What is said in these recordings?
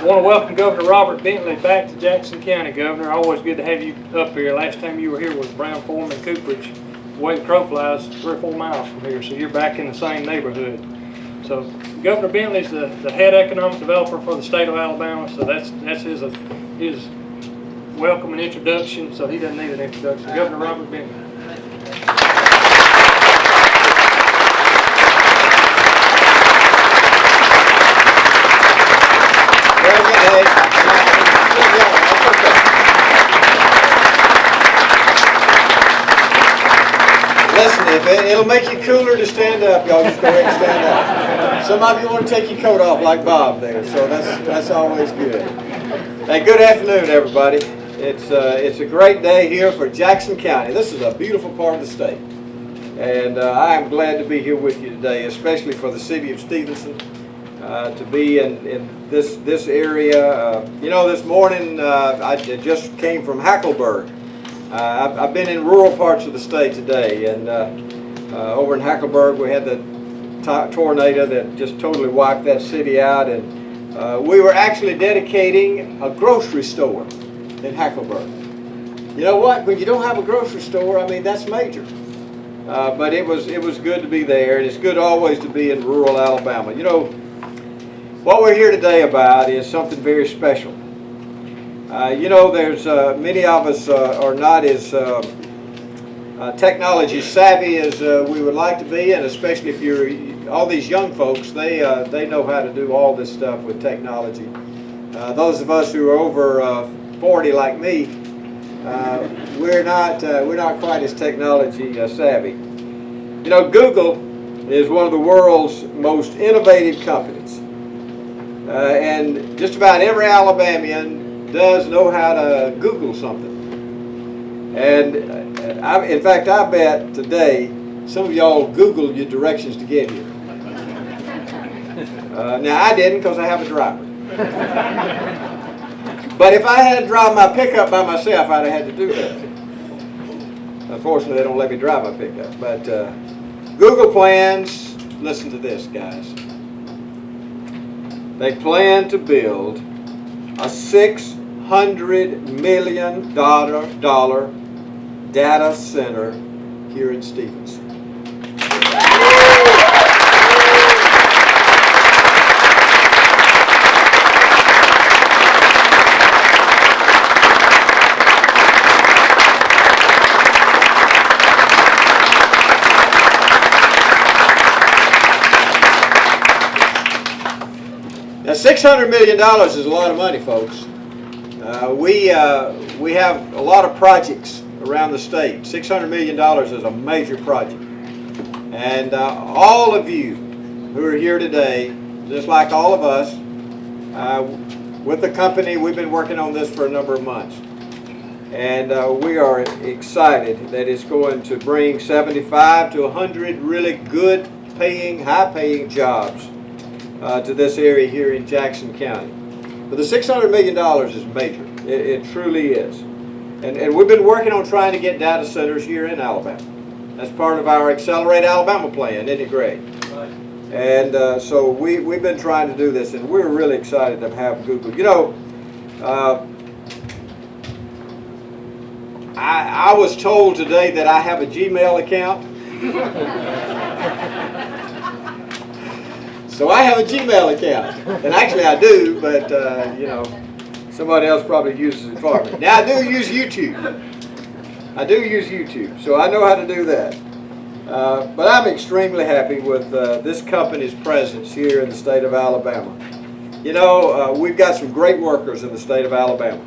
I want to welcome Governor Robert Bentley back to Jackson County, Governor. Always good to have you up here. Last time you were here was Brown Foreman Cooperage. The way the crow flies, 3 or 4 miles from here, so you're back in the same neighborhood. So Governor Bentley's the head economic developer for the state of Alabama, so that's his welcome and introduction, so he doesn't need an introduction. Governor Robert Bentley. Listen, if it'll make you cooler to stand up, y'all just go ahead and stand up. Some of you want to take your coat off like Bob there, so that's always good. Hey, good afternoon, everybody. It's a great day here for Jackson County. This is a beautiful part of the state, and I am glad to be here with you today, especially for the city of Stevenson, to be in this area. This morning I just came from Hackleburg. I've been in rural parts of the state today, and over in Hackleburg we had the tornado that just totally wiped that city out, and we were actually dedicating a grocery store in Hackleburg. You know what? When you don't have a grocery store, I mean, that's major. But it was good to be there, and it's good always to be in rural Alabama. You know, what we're here today about is something very special. There's many of us are not as technology savvy as we would like to be, and especially if you're all these young folks, they know how to do all this stuff with technology. Those of us who are over 40 like me, we're not quite as technology savvy. You know, Google is one of the world's most innovative companies, and just about every Alabamian does know how to Google something. And in fact, I bet today some of y'all Googled your directions to get here. Now, I didn't because I have a driver. But if I had to drive my pickup by myself, I'd have had to do that. Unfortunately, they don't let me drive my pickup. But Google plans, listen to this, guys. They plan to build a $600 million data center here in Stevenson. Now, $600 million is a lot of money, folks. We have a lot of projects around the state. $600 million is a major project. And all of you who are here today, just like all of us, with the company, we've been working on this for a number of months. And we are excited that it's going to bring 75 to 100 really good paying, high paying jobs to this area here in Jackson County. But the $600 million is major. It truly is. And we've been working on trying to get data centers here in Alabama. That's part of our Accelerate Alabama plan, isn't it great? Right. And so we've been trying to do this, and we're really excited to have Google. You know, I was told today that I have a Gmail account. So I have a Gmail account, and actually I do, but somebody else probably uses it for me. Now I do use YouTube. So I know how to do that. But I'm extremely happy with this company's presence here in the state of Alabama. You know, we've got some great workers in the state of Alabama.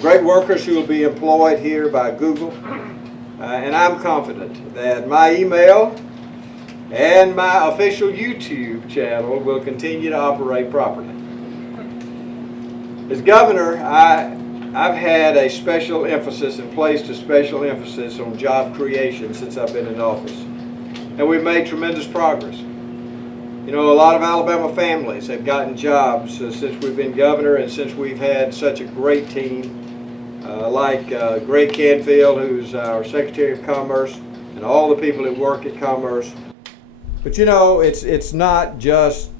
Great workers who will be employed here by Google. And I'm confident that my email and my official YouTube channel will continue to operate properly. As governor, I've had a special emphasis and placed a special emphasis on job creation since I've been in office. And we've made tremendous progress. You know, a lot of Alabama families have gotten jobs since we've been governor, and since we've had such a great team like Greg Canfield, who's our Secretary of Commerce, and all the people that work at Commerce. But you know, it's not just,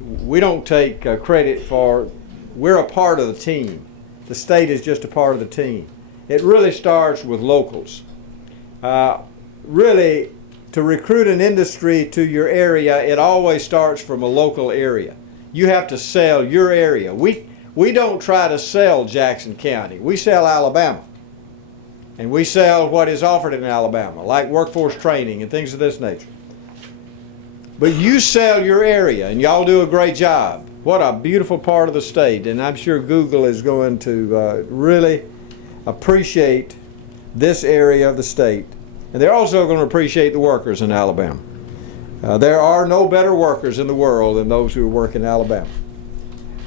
we don't take credit for we're a part of the team. The state is just a part of the team. It really starts with locals. Really, to recruit an industry to your area, it always starts from a local area. You have to sell your area. We don't try to sell Jackson County. We sell Alabama. And we sell what is offered in Alabama, like workforce training and things of this nature. But you sell your area, and y'all do a great job. What a beautiful part of the state, and I'm sure Google is going to really appreciate this area of the state. And they're also going to appreciate the workers in Alabama. There are no better workers in the world than those who work in Alabama.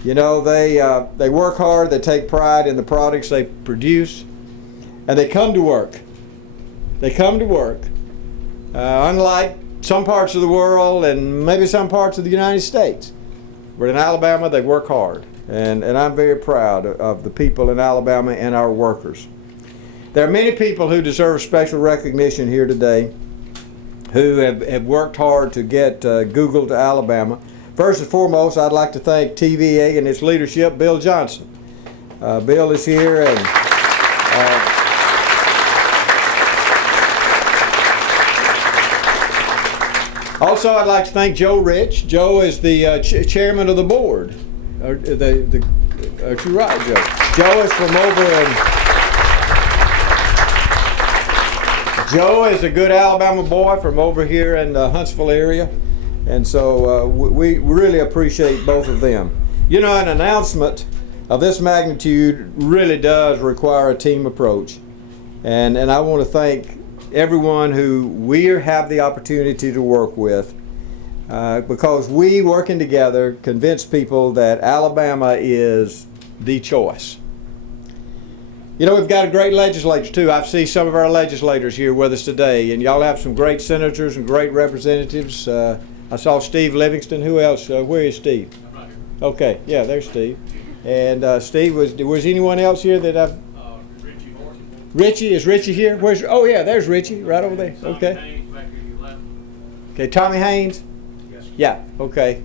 You know, they work hard, they take pride in the products they produce, and they come to work. They come to work. Unlike some parts of the world and maybe some parts of the United States, but in Alabama they work hard. And I'm very proud of the people in Alabama and our workers. There are many people who deserve special recognition here today who have worked hard to get Google to Alabama. First and foremost, I'd like to thank TVA and its leadership, Bill Johnson. Bill is here, and also I'd like to thank Joe Rich. Joe is the chairman of the board. You're right, Joe. Joe is from over in... Joe is a good Alabama boy from over here in the Huntsville area, and so we really appreciate both of them. You know, an announcement of this magnitude really does require a team approach, and I want to thank everyone who we have the opportunity to work with, because we, working together, convince people that Alabama is the choice. You know, we've got a great legislature too. I see some of our legislators here with us today, and y'all have some great senators and great representatives. I saw Steve Livingston. Who else? Where is Steve? I'm right here. Okay, yeah, there's Steve. And Steve, was anyone else here that I've... Richie Horton. Richie, is Richie here? Where's? Oh yeah, there's Richie, right over there. Okay. Haynes back here, you left. Okay, Tommy Haynes? Yes, sir. Yeah, okay.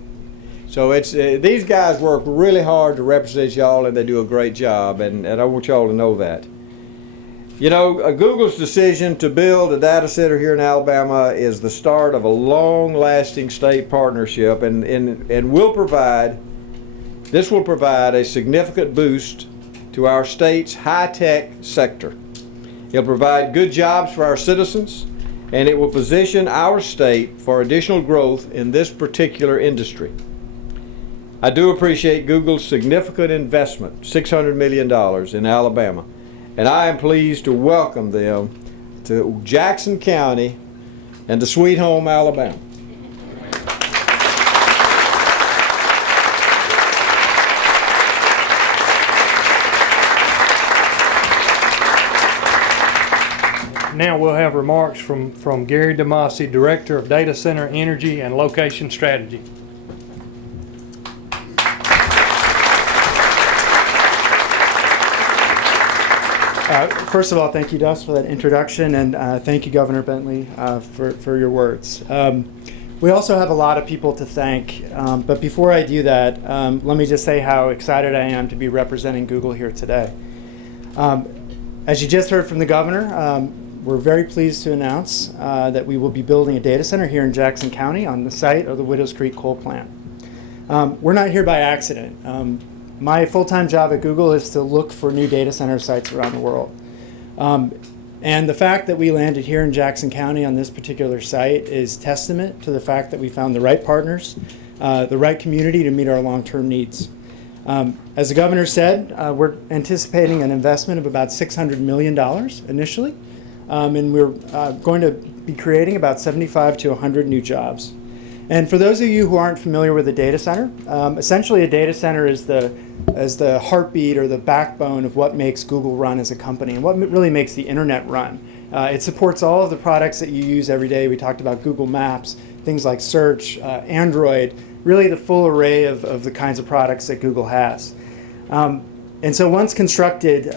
So it's these guys work really hard to represent y'all, and they do a great job, and I want y'all to know that. You know, Google's decision to build a data center here in Alabama is the start of a long-lasting state partnership, and this will provide a significant boost to our state's high-tech sector. It'll provide good jobs for our citizens, and it will position our state for additional growth in this particular industry. I do appreciate Google's significant investment, $600 million in Alabama, and I am pleased to welcome them to Jackson County and to Sweet Home, Alabama. Now we'll have remarks from Gary Demasi, Director of Data Center Energy and Location Strategy. First of all, thank you, Dust, for that introduction, and thank you, Governor Bentley, for your words. We also have a lot of people to thank, but before I do that, let me just say how excited I am to be representing Google here today. As you just heard from the Governor, we're very pleased to announce that we will be building a data center here in Jackson County on the site of the Widows Creek coal plant. We're not here by accident. My full-time job at Google is to look for new data center sites around the world. And the fact that we landed here in Jackson County on this particular site is testament to the fact that we found the right partners, the right community to meet our long-term needs. As the Governor said, we're anticipating an investment of about $600 million initially, and we're going to be creating about 75 to 100 new jobs. And for those of you who aren't familiar with a data center, essentially a data center is the heartbeat or the backbone of what makes Google run as a company and what really makes the internet run. It supports all of the products that you use every day. We talked about Google Maps, things like search, Android, really the full array of the kinds of products that Google has. And so once constructed,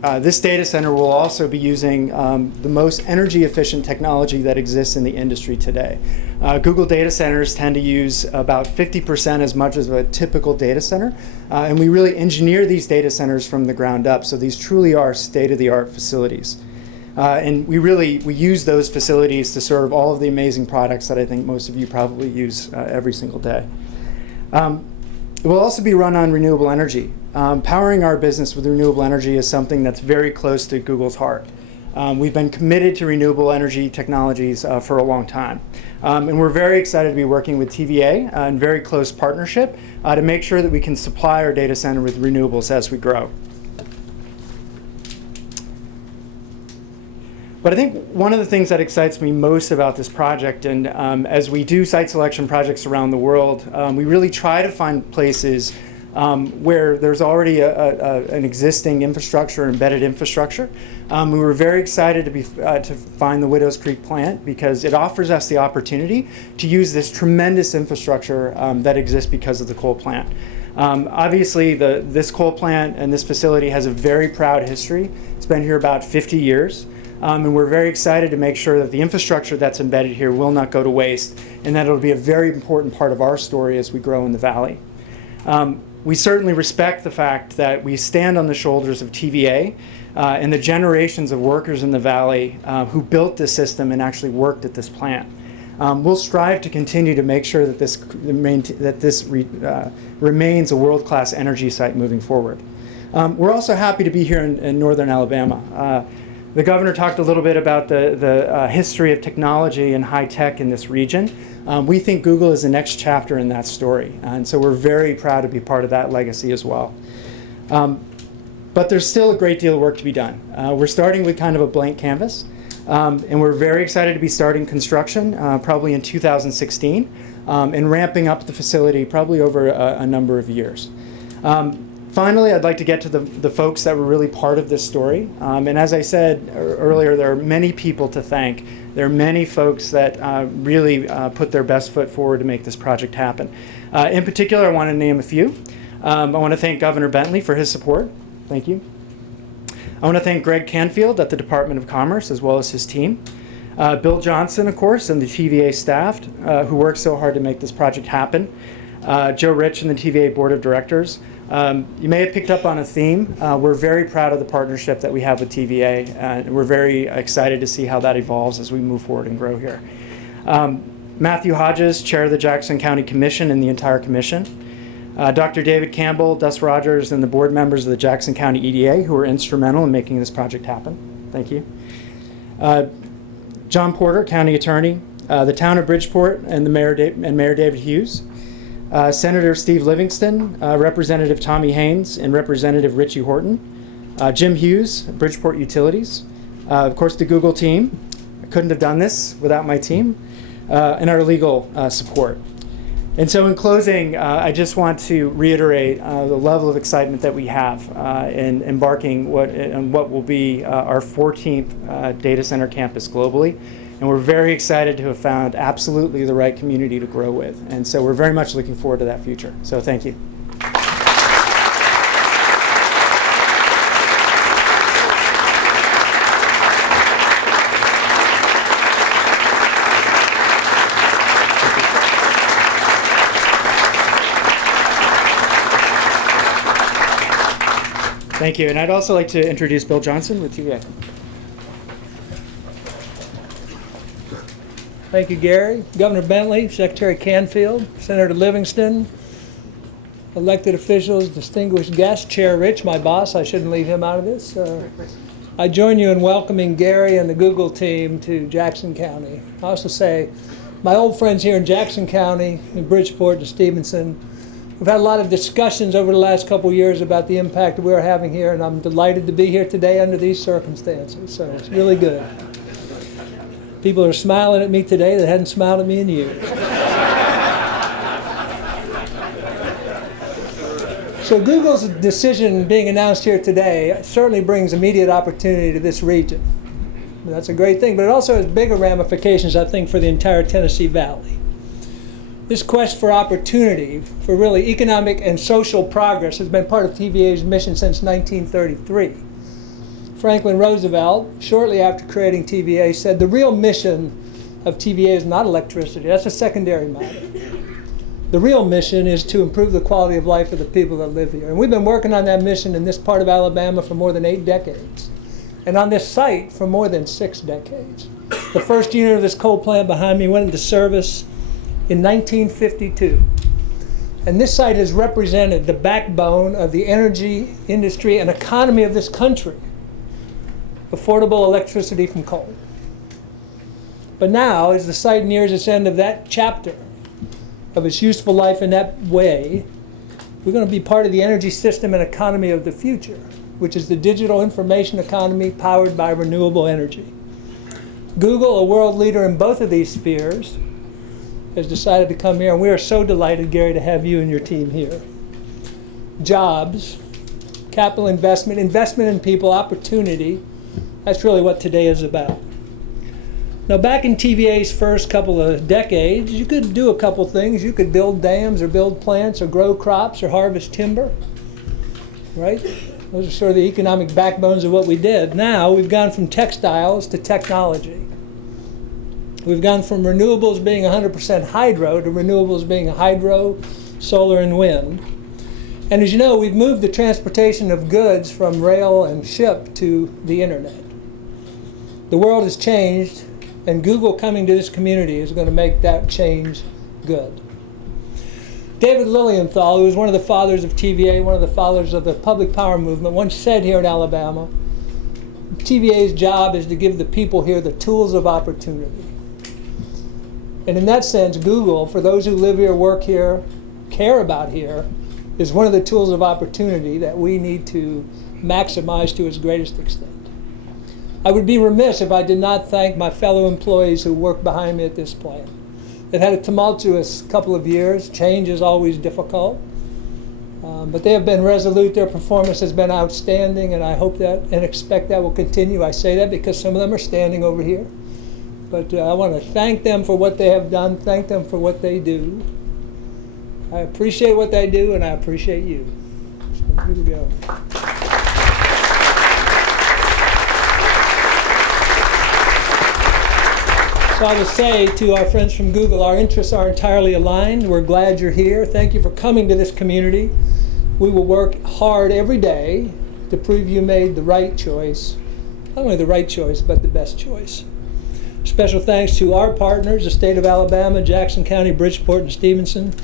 This data center will also be using the most energy efficient technology that exists in the industry today. Google data centers tend to use about 50% as much as a typical data center, and we really engineer these data centers from the ground up, so these truly are state-of-the-art facilities. And we use those facilities to serve all of the amazing products that I think most of you probably use every single day. It will also be run on renewable energy. Powering our business with renewable energy is something that's very close to Google's heart. We've been committed to renewable energy technologies for a long time. And we're very excited to be working with TVA in very close partnership to make sure that we can supply our data center with renewables as we grow. But I think one of the things that excites me most about this project, and as we do site selection projects around the world, we really try to find places where there's already an existing infrastructure, embedded infrastructure. We were very excited to find the Widows Creek plant because it offers us the opportunity to use this tremendous infrastructure that exists because of the coal plant. Obviously, this coal plant and this facility has a very proud history. It's been here about 50 years. And we're very excited to make sure that the infrastructure that's embedded here will not go to waste and that it'll be a very important part of our story as we grow in the valley. We certainly respect the fact that we stand on the shoulders of TVA and the generations of workers in the valley who built this system and actually worked at this plant. We'll strive to continue to make sure that this remains a world-class energy site moving forward. We're also happy to be here in northern Alabama. The governor talked a little bit about the history of technology and high tech in this region. We think Google is the next chapter in that story, and so we're very proud to be part of that legacy as well. But there's still a great deal of work to be done. We're starting with kind of a blank canvas, and we're very excited to be starting construction probably in 2016 and ramping up the facility probably over a number of years. Finally, I'd like to get to the folks that were really part of this story. And as I said earlier, there are many people to thank. There are many folks that really put their best foot forward to make this project happen. In particular, I want to name a few. I want to thank Governor Bentley for his support. Thank you. I want to thank Greg Canfield at the Department of Commerce, as well as his team. Bill Johnson, of course, and the TVA staff who worked so hard to make this project happen. Joe Rich and the TVA Board of Directors. You may have picked up on a theme. We're very proud of the partnership that we have with TVA, and we're very excited to see how that evolves as we move forward and grow here. Matthew Hodges, Chair of the Jackson County Commission, and the entire commission. Dr. David Campbell, Dust Rogers, and the board members of the Jackson County EDA who were instrumental in making this project happen. Thank you. John Porter, County Attorney, the Town of Bridgeport, and Mayor David Hughes. Senator Steve Livingston, Representative Tommy Haynes, and Representative Richie Horton. Jim Hughes, Bridgeport Utilities. Of course, the Google team. I couldn't have done this without my team. And our legal support. And so in closing, I just want to reiterate the level of excitement that we have in embarking on what will be our 14th data center campus globally. And we're very excited to have found absolutely the right community to grow with. And so we're very much looking forward to that future. So thank you. Thank you. And I'd also like to introduce Bill Johnson with TVA. Thank you, Gary. Governor Bentley, Secretary Canfield, Senator Livingston, elected officials, distinguished guests, Chair Rich, my boss. I shouldn't leave him out of this. I join you in welcoming Gary and the Google team to Jackson County. I also say my old friends here in Jackson County, in Bridgeport, to Stevenson. We've had a lot of discussions over the last couple of years about the impact we're having here, and I'm delighted to be here today under these circumstances. So it's really good. People are smiling at me today that hadn't smiled at me in years. So Google's decision being announced here today certainly brings immediate opportunity to this region. And that's a great thing, but it also has bigger ramifications, I think, for the entire Tennessee Valley. This quest for opportunity, for really economic and social progress, has been part of TVA's mission since 1933. Franklin Roosevelt, shortly after creating TVA, said the real mission of TVA is not electricity. That's a secondary matter. The real mission is to improve the quality of life of the people that live here. And we've been working on that mission in this part of Alabama for more than 8 decades. And on this site for more than 6 decades. The first unit of this coal plant behind me went into service in 1952. And this site has represented the backbone of the energy industry and economy of this country. Affordable electricity from coal. But now, as the site nears its end of that chapter of its useful life in that way, we're going to be part of the energy system and economy of the future, which is the digital information economy powered by renewable energy. Google, a world leader in both of these spheres, has decided to come here, and we are so delighted, Gary, to have you and your team here. Jobs, capital investment, investment in people, opportunity, that's really what today is about. Now, back in TVA's first couple of decades, you could do a couple things. You could build dams or build plants or grow crops or harvest timber, right? Those are sort of the economic backbones of what we did. Now, we've gone from textiles to technology. We've gone from renewables being 100% hydro to renewables being hydro, solar, and wind. And as you know, we've moved the transportation of goods from rail and ship to the internet. The world has changed, and Google coming to this community is going to make that change good. David Lilienthal, who was one of the fathers of TVA, one of the fathers of the public power movement, once said here in Alabama, TVA's job is to give the people here the tools of opportunity. And in that sense, Google, for those who live here, work here, care about here, is one of the tools of opportunity that we need to maximize to its greatest extent. I would be remiss if I did not thank my fellow employees who work behind me at this plant. They've had a tumultuous couple of years. Change is always difficult. But they have been resolute. Their performance has been outstanding, and I hope that and expect that will continue. I say that because some of them are standing over here. But I want to thank them for what they have done, thank them for what they do. I appreciate what they do, and I appreciate you. So here we go. So I will say to our friends from Google, our interests are entirely aligned. We're glad you're here. Thank you for coming to this community. We will work hard every day to prove you made the right choice. Not only the right choice, but the best choice. Special thanks to our partners, the state of Alabama, Jackson County, Bridgeport, and Stevenson,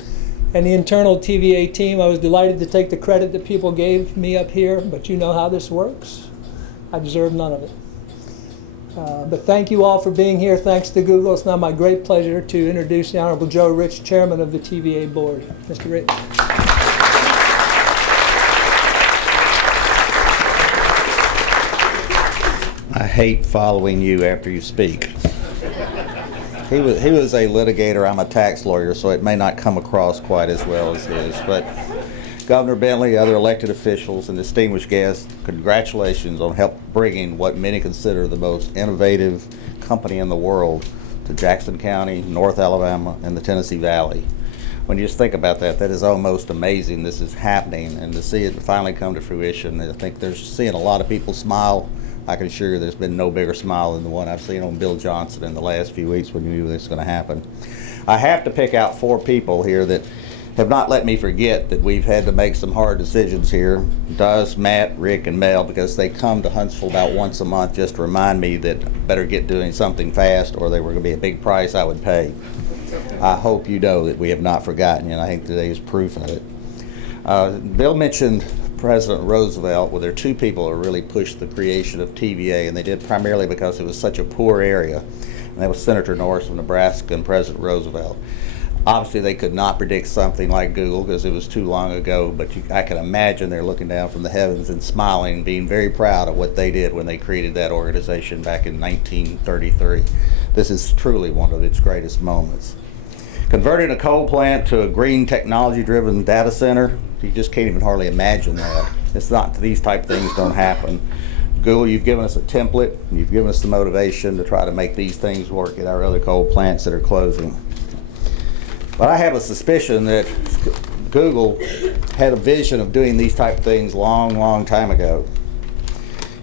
and the internal TVA team. I was delighted to take the credit that people gave me up here, but you know how this works. I deserve none of it. But thank you all for being here. Thanks to Google. It's now my great pleasure to introduce the Honorable Joe Rich, Chairman of the TVA Board. Mr. Rich. I hate following you after you speak. He was a litigator. I'm a tax lawyer, so it may not come across quite as well as his. But Governor Bentley, other elected officials, and distinguished guests, congratulations on help bringing what many consider the most innovative company in the world to Jackson County, North Alabama, and the Tennessee Valley. When you just think about that, that is almost amazing. This is happening, and to see it finally come to fruition, I think there's seeing a lot of people smile. I can assure you there's been no bigger smile than the one I've seen on Bill Johnson in the last few weeks when you knew this was going to happen. I have to pick out 4 people here that have not let me forget that we've had to make some hard decisions here. Does, Matt, Rick, and Mel, because they come to Huntsville about once a month just to remind me that I better get doing something fast or they were going to be a big price I would pay. I hope you know that we have not forgotten you, and I think today is proof of it. Bill mentioned President Roosevelt. Well, there are 2 people who really pushed the creation of TVA, and they did primarily because it was such a poor area. And that was Senator Norris of Nebraska and President Roosevelt. Obviously, they could not predict something like Google because it was too long ago, but I can imagine they're looking down from the heavens and smiling, being very proud of what they did when they created that organization back in 1933. This is truly one of its greatest moments. Converting a coal plant to a green technology-driven data center, you just can't even hardly imagine that. It's not, these type things don't happen. Google, you've given us a template, and you've given us the motivation to try to make these things work at our other coal plants that are closing. But I have a suspicion that Google had a vision of doing these type of things long, long time ago.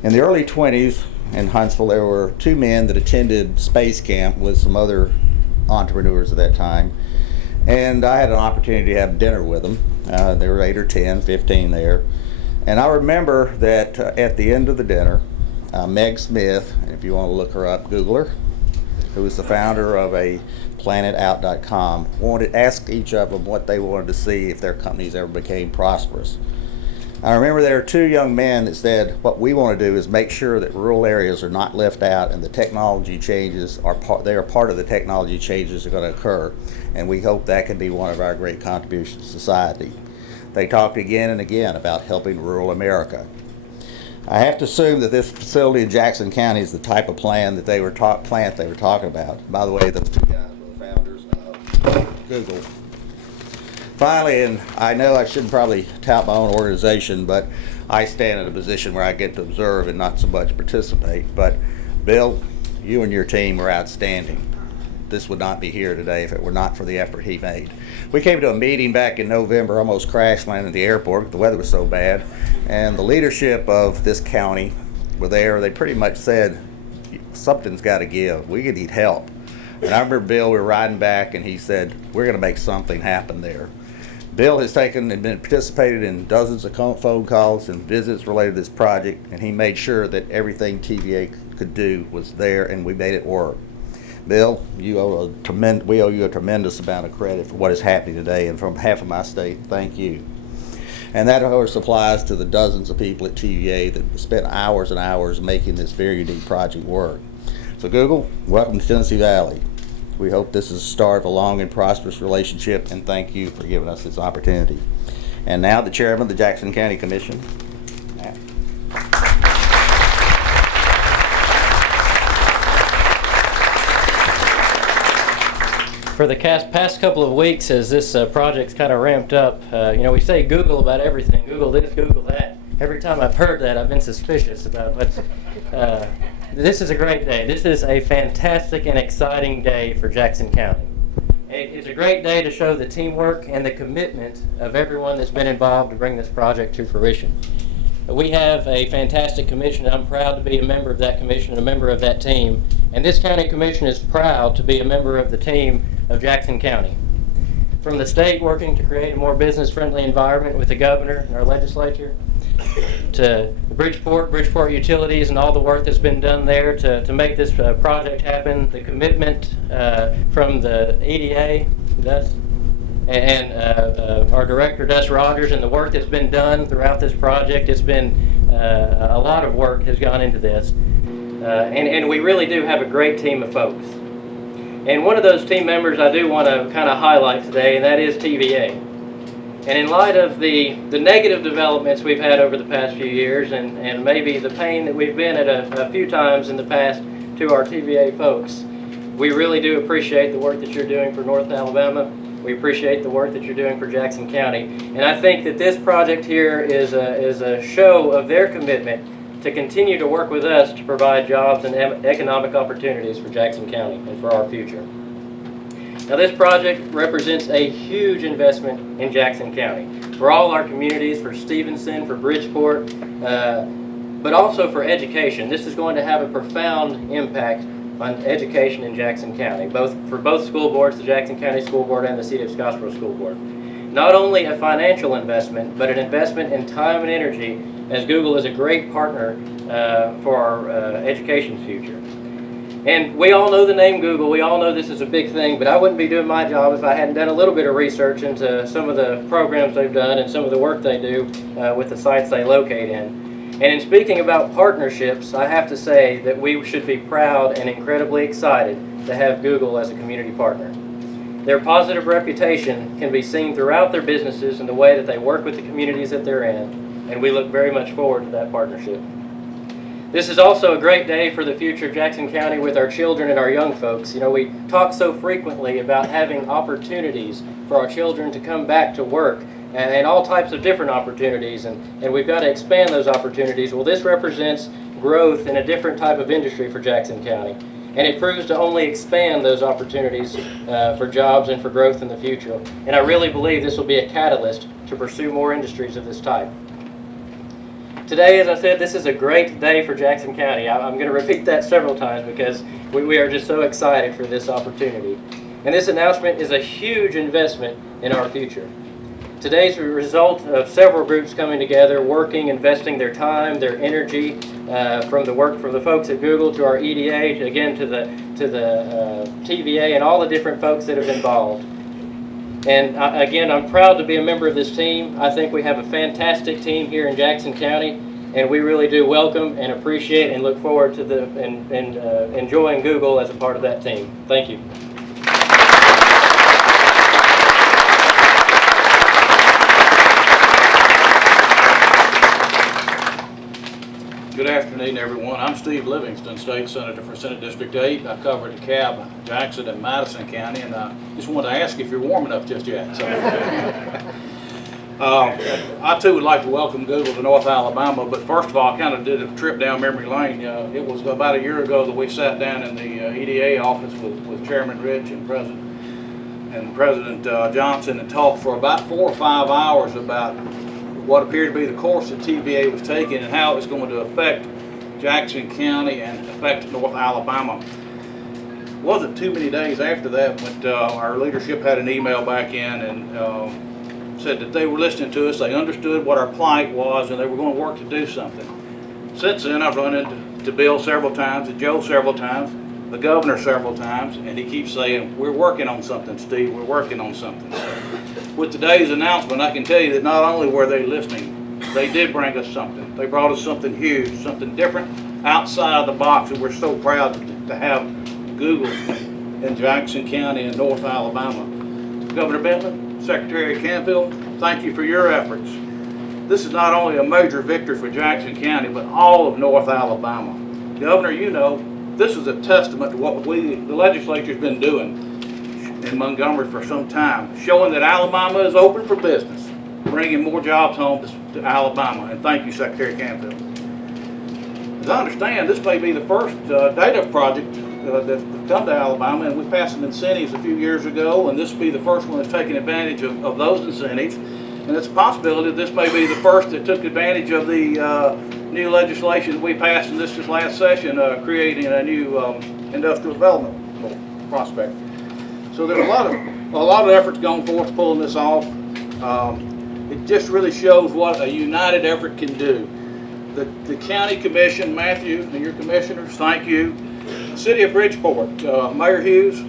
In the early 20s in Huntsville, there were two men that attended space camp with some other entrepreneurs at that time. And I had an opportunity to have dinner with them. There were 8 or 10, 15 there. And I remember that at the end of the dinner, Meg Smith, if you want to look her up, Google her, who was the founder of a planetout.com, wanted to ask each of them what they wanted to see if their companies ever became prosperous. I remember there were two young men that said, what we want to do is make sure that rural areas are not left out and the technology changes are they are part of the technology changes that are going to occur. And we hope that can be one of our great contributions to society. They talked again and again about helping rural America. I have to assume that this facility in Jackson County is the type of plant they were talking about. By the way, those two guys were the founders of Google. Finally, and I know I shouldn't probably tout my own organization, but I stand in a position where I get to observe and not so much participate. But Bill, you and your team were outstanding. This would not be here today if it were not for the effort he made. We came to a meeting back in November, almost crash landed at the airport. The weather was so bad. And the leadership of this county were there. They pretty much said, something's got to give. We need help. And I remember Bill, we were riding back, and he said, we're going to make something happen there. Bill has taken and participated in dozens of phone calls and visits related to this project, and he made sure that everything TVA could do was there, and we made it work. Bill, we owe you a tremendous amount of credit for what is happening today, and from behalf of my state, thank you. And that, of course, applies to the dozens of people at TVA that spent hours and hours making this very unique project work. So Google, welcome to Tennessee Valley. We hope this is the start of a long and prosperous relationship, and thank you for giving us this opportunity. And now the chairman of the Jackson County Commission. Matt. For the past couple of weeks, as this project's kind of ramped up, we say Google about everything. Google this, Google that. Every time I've heard that, I've been suspicious about what's... This is a great day. This is a fantastic and exciting day for Jackson County. It's a great day to show the teamwork and the commitment of everyone that's been involved to bring this project to fruition. We have a fantastic commission, and I'm proud to be a member of that commission and a member of that team. And this county commission is proud to be a member of the team of Jackson County. From the state working to create a more business-friendly environment with the governor and our legislature, to Bridgeport Utilities and all the work that's been done there to make this project happen, the commitment from the EDA, and our director, Dust Rogers, and the work that's been done throughout this project. It's been a lot of work has gone into this. And we really do have a great team of folks. And one of those team members I do want to kind of highlight today, and that is TVA. And in light of the negative developments we've had over the past few years, and maybe the pain that we've been at a few times in the past to our TVA folks, we really do appreciate the work that you're doing for North Alabama. We appreciate the work that you're doing for Jackson County. And I think that this project here is a show of their commitment to continue to work with us to provide jobs and economic opportunities for Jackson County and for our future. Now, this project represents a huge investment in Jackson County for all our communities, for Stevenson, for Bridgeport, but also for education. This is going to have a profound impact on education in Jackson County, for both school boards, the Jackson County School Board and the City of Scottsboro School Board. Not only a financial investment, but an investment in time and energy, as Google is a great partner for our education future. And we all know the name Google. We all know this is a big thing, but I wouldn't be doing my job if I hadn't done a little bit of research into some of the programs they've done and some of the work they do with the sites they locate in. And in speaking about partnerships, I have to say that we should be proud and incredibly excited to have Google as a community partner. Their positive reputation can be seen throughout their businesses and the way that they work with the communities that they're in, and we look very much forward to that partnership. This is also a great day for the future of Jackson County with our children and our young folks. You know, we talk so frequently about having opportunities for our children to come back to work and all types of different opportunities, and we've got to expand those opportunities. Well, this represents growth in a different type of industry for Jackson County, and it proves to only expand those opportunities for jobs and for growth in the future. And I really believe this will be a catalyst to pursue more industries of this type. Today, as I said, this is a great day for Jackson County. I'm going to repeat that several times because we are just so excited for this opportunity. And this announcement is a huge investment in our future. Today's a result of several groups coming together, working, investing their time, their energy, from the folks at Google to our EDA, to the TVA, and all the different folks that have been involved. And again, I'm proud to be a member of this team. I think we have a fantastic team here in Jackson County, and we really do welcome and appreciate and look forward to enjoying Google as a part of that team. Thank you. Good afternoon, everyone. I'm Steve Livingston, State Senator for Senate District 8. I cover DeKalb, Jackson, and Madison County, and I just wanted to ask if you're warm enough just yet. So, I too would like to welcome Google to North Alabama, but first of all, I kind of did a trip down memory lane. It was about a year ago that we sat down in the EDA office with Chairman Rich and President Johnson and talked for about 4 or 5 hours about what appeared to be the course that TVA was taking and how it was going to affect Jackson County and affect North Alabama. It wasn't too many days after that when our leadership had an email back in and said that they were listening to us, they understood what our plight was, and they were going to work to do something. Since then, I've run into Bill several times, and Joe several times, the governor several times, and he keeps saying, we're working on something, Steve, we're working on something. With today's announcement, I can tell you that not only were they listening, they did bring us something. They brought us something huge, something different, outside of the box, and we're so proud to have Google in Jackson County and North Alabama. Governor Bentley, Secretary Canfield, thank you for your efforts. This is not only a major victory for Jackson County, but all of North Alabama. Governor, you know, this is a testament to what the legislature's been doing in Montgomery for some time, showing that Alabama is open for business, bringing more jobs home to Alabama. And thank you, Secretary Canfield. As I understand, this may be the first data project that's come to Alabama, and we passed some incentives a few years ago, and this will be the first one that's taken advantage of those incentives. And it's a possibility that this may be the first that took advantage of the new legislation that we passed in this last session, creating a new industrial development prospect. So there's a lot of efforts going forth to pulling this off. It just really shows what a united effort can do. The county commission, Matthew and your commissioners, thank you. The city of Bridgeport, Mayor Hughes,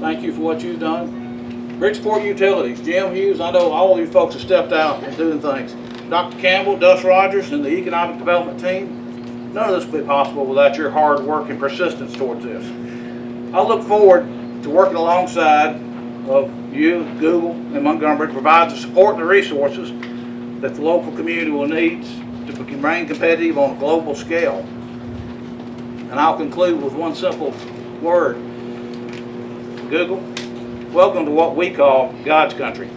thank you for what you've done. Bridgeport Utilities, Jim Hughes, I know all of you folks have stepped out and doing things. Dr. Campbell, Dust Rogers, and the economic development team, none of this would be possible without your hard work and persistence towards this. I look forward to working alongside of you, Google, and Montgomery to provide the support and the resources that the local community will need to remain competitive on a global scale. And I'll conclude with one simple word. Google, welcome to what we call God's country.